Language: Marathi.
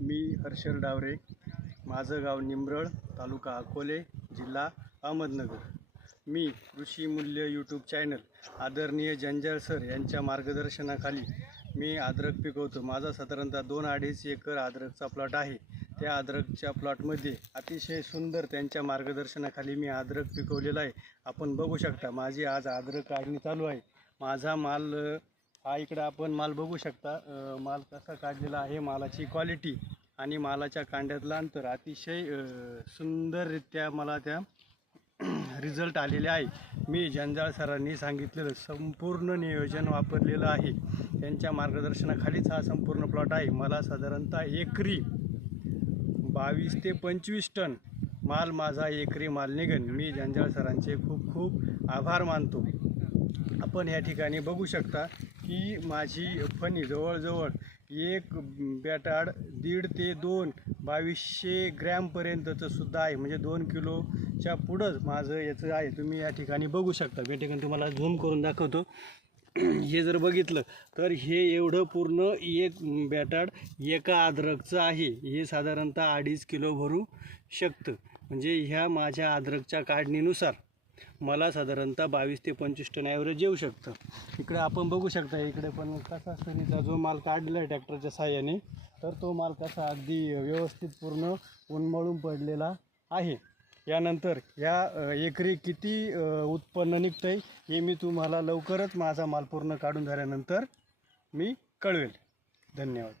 मी हर्षल डावरे. माझं गाव निमरळ तालुका अकोले जिल्हा अहमदनगर. मी कृषी मूल्य यूट्यूब चॅनल आदरणीय जंजाळ सर यांच्या मार्गदर्शनाखाली मी अद्रक पिकवतो. माझा साधारणतः दोन अडीच एकर अद्रकचा प्लॉट आहे. त्या अद्रकच्या प्लॉटमध्ये अतिशय सुंदर त्यांच्या मार्गदर्शनाखाली मी अद्रक पिकवलेला आहे. आपण बघू शकता माझी आज अद्रक काढणी चालू आहे. माझा माल हा इकडं आपण माल बघू शकता. अ, माल कसा काढलेला आहे मालाची क्वालिटी आणि मालाच्या कांड्यातलं अंतर अतिशय अ, सुंदररित्या मला त्या रिझल्ट आलेले आहे. मी जंजाळ सरांनी सांगितलेलं संपूर्ण नियोजन वापरलेलं आहे. त्यांच्या मार्गदर्शनाखालीच हा संपूर्ण प्लॉट आहे. मला साधारणतः एकरी बावीस ते पंचवीस टन माल माझा एकरी माल निघन. मी जंजाळ सरांचे खूप खूप आभार मानतो. आपण या ठिकाणी बघू शकता की माझी फणी जवळजवळ एक बॅटाड दीड ते दोन बावीसशे ग्रॅमपर्यंतचं सुद्धा आहे. म्हणजे दोन किलोच्या पुढंच माझं याचं आहे. तुम्ही या ठिकाणी बघू शकता. या ठिकाणी तुम्हाला झूम करून दाखवतो. हे जर बघितलं तर हे एवढं पूर्ण एक बॅटाड एका अद्रकचं आहे. हे साधारणतः अडीच किलो भरू शकतं. म्हणजे ह्या माझ्या अद्रकच्या काढणीनुसार. मला साधारणतः बावीस ते पंचवीस टन ॲव्हरेज येऊ शकतं. इकडे आपण बघू शकता इकडे पण कसा सरीचा जो माल काढलेला आहे ट्रॅक्टरच्या साह्याने तर तो माल कसा अगदी व्यवस्थित पूर्ण उन्मळून पडलेला आहे. यानंतर या एकरी किती उत्पन्न निघतं आहे हे मी तुम्हाला लवकरच माझा माल पूर्ण काढून झाल्यानंतर मी कळवेल. धन्यवाद.